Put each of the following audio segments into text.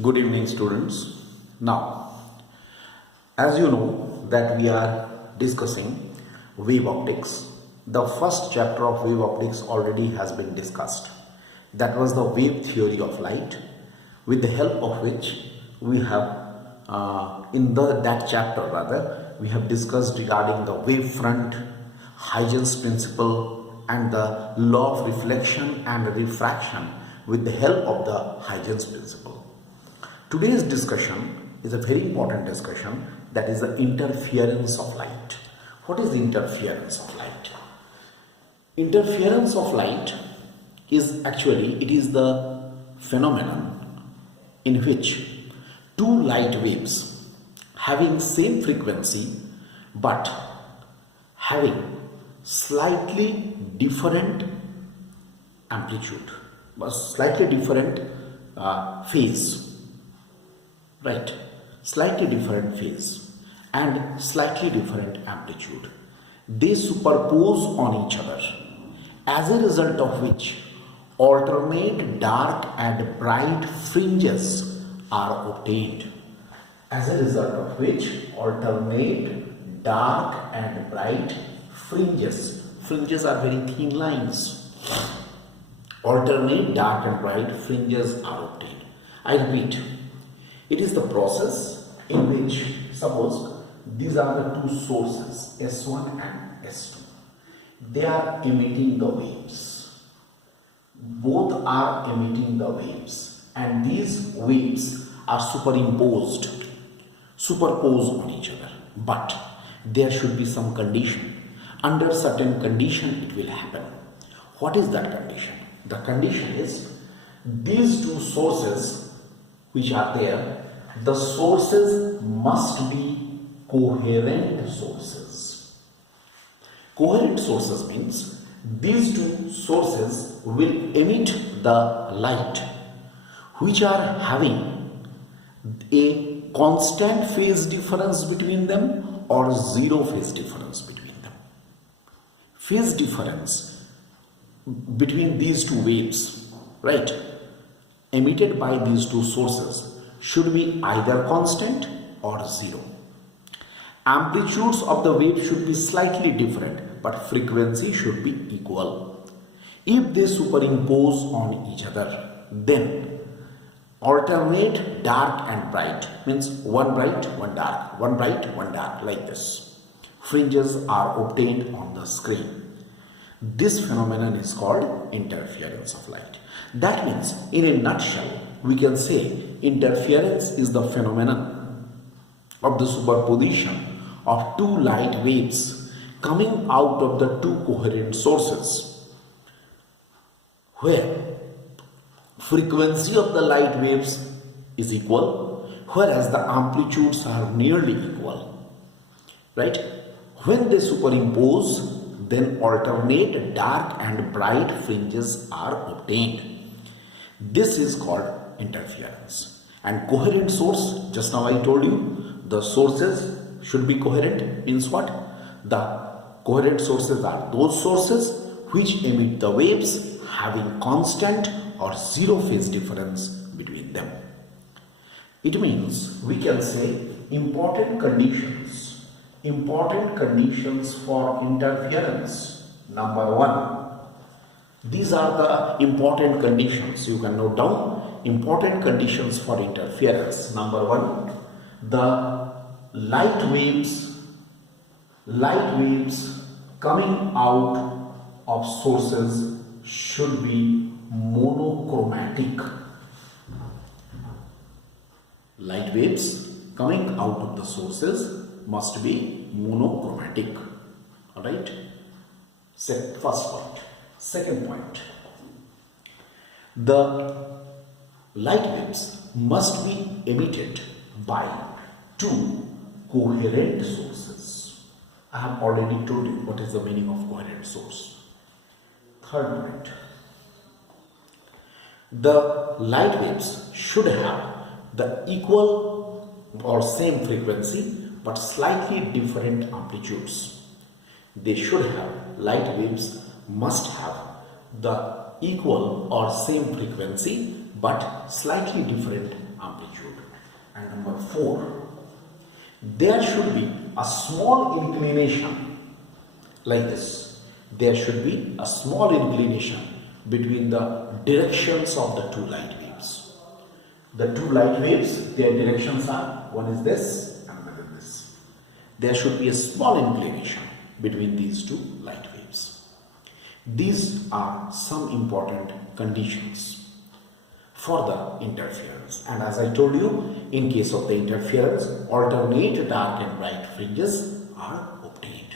Good evening, students. Now, as you know that we are discussing wave optics. The first chapter of wave optics already has been discussed. That was the wave theory of light, with the help of which we have that chapter rather we have discussed regarding the wave front, Huygens principle, and the law of reflection and refraction with the help of the Huygens principle. Today's discussion is a very important discussion, that is the interference of light. What is the interference of light? Interference of light is the phenomenon in which two light waves having same frequency but having slightly different amplitude, slightly different phase. Right, slightly different phase and slightly different amplitude. They superpose on each other, as a result of which alternate dark and bright fringes are obtained. As a result of which alternate dark and bright fringes. Fringes are very thin lines. Alternate dark and bright fringes are obtained. I repeat. It is the process in which, suppose these are the two sources S1 and S2. They are emitting the waves. Both are emitting the waves, and these waves are superposed on each other. But there should be some condition. Under certain condition it will happen. What is that condition? The condition is these two sources which are there, the sources must be coherent sources. Coherent sources means these two sources will emit the light which are having a constant phase difference between them or zero phase difference between them. Phase difference between these two waves, right, emitted by these two sources should be either constant or zero. Amplitudes of the wave should be slightly different, but frequency should be equal. If they superimpose on each other, then alternate dark and bright, means one bright, one dark, one bright, one dark, like this. Fringes are obtained on the screen. This phenomenon is called interference of light. That means, in a nutshell, we can say interference is the phenomenon of the superposition of two light waves coming out of the two coherent sources, where frequency of the light waves is equal, whereas the amplitudes are nearly equal. Right? When they superimpose, then alternate dark and bright fringes are obtained. This is called interference. And coherent source, just now I told you, the sources should be coherent, means what? The coherent sources are those sources which emit the waves having constant or zero phase difference between them. It means we can say important conditions for interference. Number one, these are the important conditions. You can note down important conditions for interference. Number one, the light waves coming out of sources should be monochromatic. Light waves coming out of the sources must be monochromatic. Alright? First point. Second point. The light waves must be emitted by two coherent sources. I have already told you what is the meaning of coherent source. Third point. The light waves should have the equal or same frequency but slightly different amplitudes. Light waves must have the equal or same frequency but slightly different amplitude. And number 4, there should be a small inclination like this. There should be a small inclination between the directions of the two light waves. The two light waves, their directions are, one is this and another this. There should be a small inclination between these two light waves. These are some important conditions for the interference, and as I told you, in case of the interference, alternate dark and bright fringes are obtained.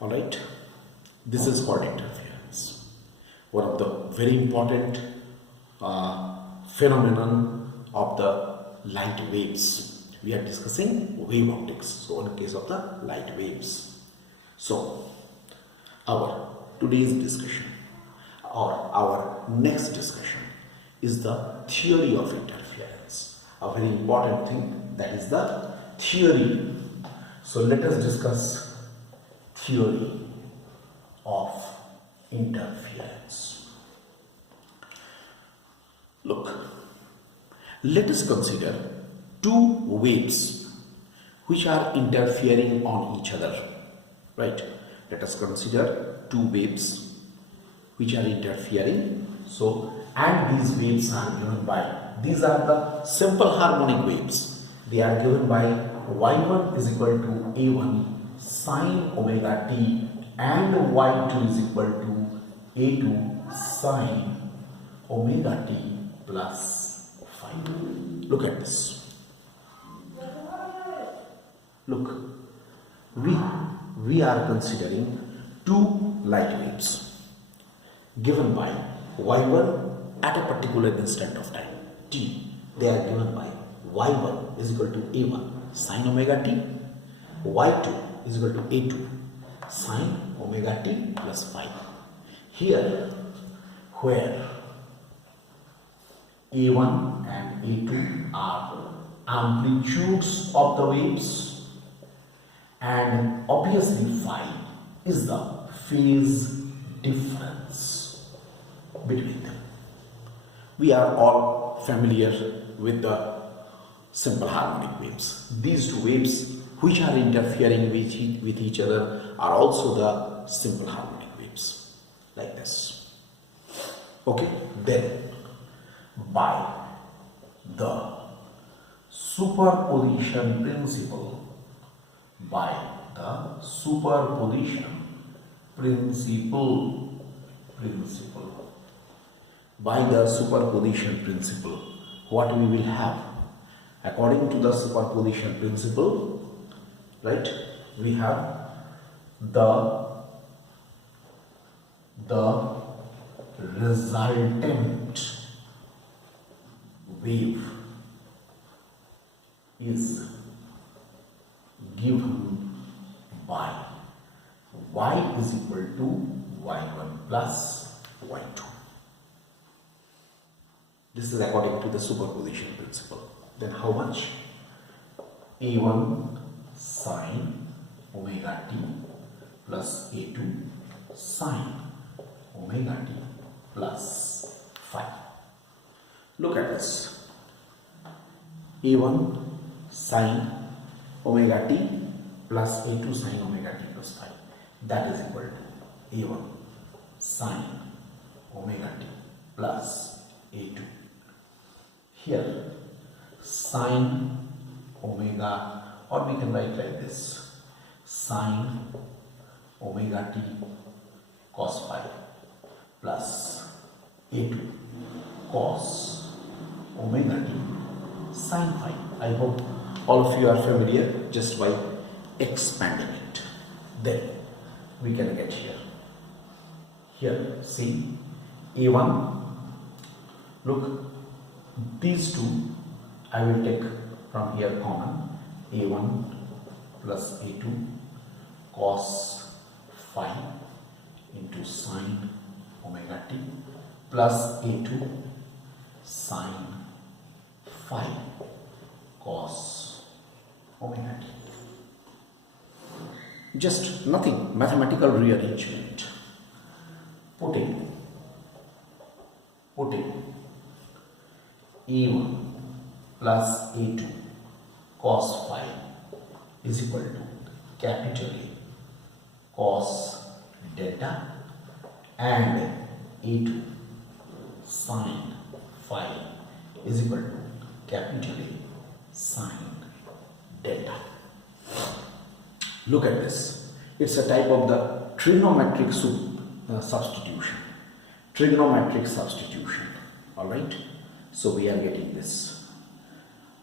Alright, this is called interference. One of the very important phenomenon of the light waves. We are discussing wave optics, so in case of the light waves. So, our today's discussion or our next discussion is the theory of interference. A very important thing, that is the theory. So let us discuss theory of interference. Look, let us consider two waves which are interfering on each other, right? Let us consider two waves which are interfering. So, and these waves are given by, these are the simple harmonic waves. They are given by y1 is equal to a1 sine omega t and y2 is equal to a2 sine omega t plus phi. Look at this. Look, we are considering two light waves given by y1 at a particular instant of time t. They are given by y1 is equal to a1 sine omega t, y2 is equal to a2 sine omega t plus phi. Here, where a1 and a2 are amplitudes of the waves, and obviously phi is the phase difference between them. We are all familiar with the simple harmonic waves. These two waves which are interfering with each other are also the simple harmonic waves, like this. Okay, then by the superposition principle, by the superposition principle, what we will have, according to the superposition principle, right, we have the resultant wave is given by y is equal to y1 plus y2. This is according to the superposition principle. Then how much? a1 sine omega t plus a2 sine omega t plus phi. Look at this. a1 sine omega t plus a2 sine omega t plus phi. That is equal to a1 sine omega t plus a2. Here sine omega, or we can write like this, sine omega t cos phi plus a2 cos omega t sine phi. I hope all of you are familiar just by expanding it. Then we can get here. Here, see, a1, look, these two I will take from here common, a1 plus a2 cos phi into sine omega t plus a2 sine phi cos omega t. Just nothing, mathematical rearrangement. Putting A1 plus A2 cos phi is equal to capital A cos delta and A2 sin phi is equal to capital A sin delta. Look at this. It's a type of the trigonometric substitution. Trigonometric substitution. Alright. So we are getting this.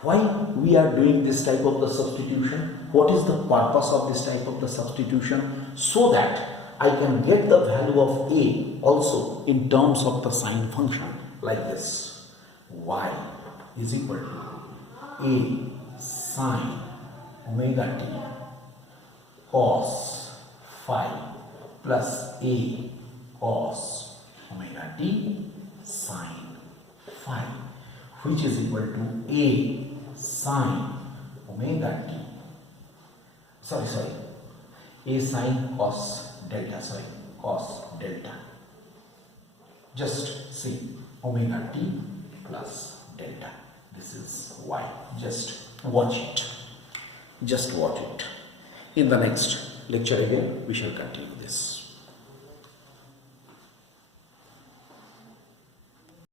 Why we are doing this type of the substitution? What is the purpose of this type of the substitution? So that I can get the value of A also in terms of the sine function like this. Y is equal to A sine omega t cos phi plus A cos omega t sine phi, which is equal to A sine omega t. A sine cos delta, cos delta. Just see omega t plus delta. This is y. Just watch it. Just watch it. In the next lecture again, we shall continue this.